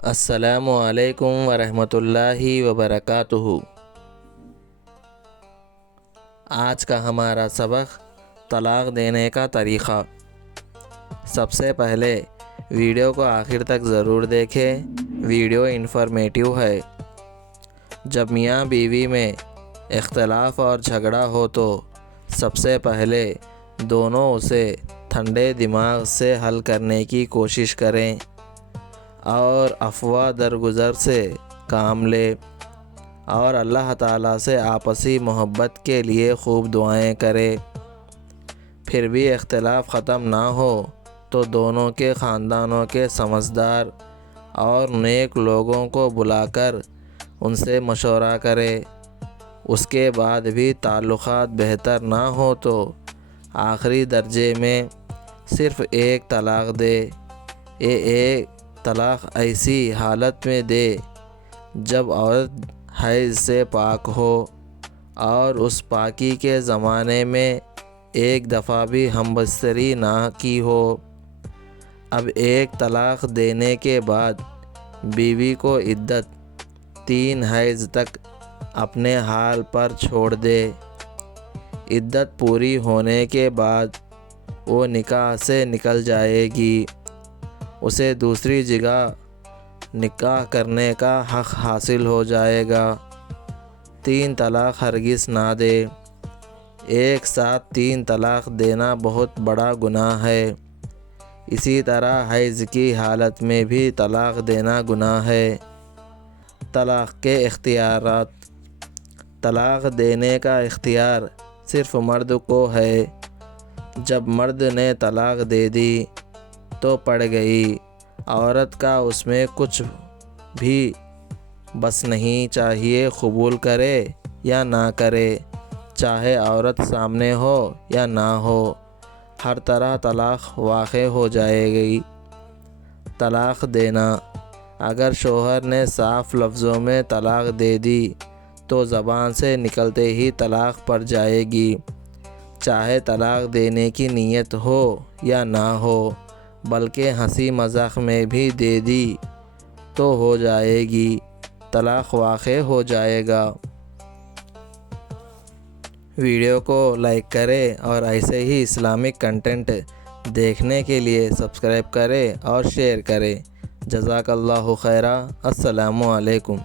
السلام علیکم ورحمۃ اللہ وبرکاتہ۔ آج کا ہمارا سبق طلاق دینے کا طریقہ۔ سب سے پہلے ویڈیو کو آخر تک ضرور دیکھیں، ویڈیو انفارمیٹیو ہے۔ جب میاں بیوی میں اختلاف اور جھگڑا ہو تو سب سے پہلے دونوں اسے ٹھنڈے دماغ سے حل کرنے کی کوشش کریں اور عفو درگزر سے کام لے اور اللہ تعالیٰ سے آپسی محبت کے لیے خوب دعائیں کرے۔ پھر بھی اختلاف ختم نہ ہو تو دونوں کے خاندانوں کے سمجھدار اور نیک لوگوں کو بلا کر ان سے مشورہ کرے۔ اس کے بعد بھی تعلقات بہتر نہ ہو تو آخری درجے میں صرف ایک طلاق دے۔ ایک طلاق ایسی حالت میں دے جب عورت حیض سے پاک ہو اور اس پاکی کے زمانے میں ایک دفعہ بھی ہم بستری نہ کی ہو۔ اب ایک طلاق دینے کے بعد بیوی کو عدت 3 حیض تک اپنے حال پر چھوڑ دے۔ عدت پوری ہونے کے بعد وہ نکاح سے نکل جائے گی، اسے دوسری جگہ نکاح کرنے کا حق حاصل ہو جائے گا۔ 3 طلاق ہرگز نہ دے۔ ایک ساتھ 3 طلاق دینا بہت بڑا گناہ ہے۔ اسی طرح حیض کی حالت میں بھی طلاق دینا گناہ ہے۔ طلاق کے اختیارات۔ طلاق دینے کا اختیار صرف مرد کو ہے۔ جب مرد نے طلاق دے دی تو پڑ گئی، عورت کا اس میں کچھ بھی بس نہیں، چاہیے قبول کرے یا نہ کرے، چاہے عورت سامنے ہو یا نہ ہو، ہر طرح طلاق واقع ہو جائے گی۔ طلاق دینا۔ اگر شوہر نے صاف لفظوں میں طلاق دے دی تو زبان سے نکلتے ہی طلاق پڑ جائے گی، چاہے طلاق دینے کی نیت ہو یا نہ ہو، بلکہ ہنسی مذاق میں بھی دے دی تو ہو جائے گی، طلاق واقع ہو جائے گا۔ ویڈیو کو لائک کریں اور ایسے ہی اسلامک کنٹینٹ دیکھنے کے لیے سبسکرائب کریں اور شیئر کریں۔ جزاک اللہ خیرا۔ السلام علیکم۔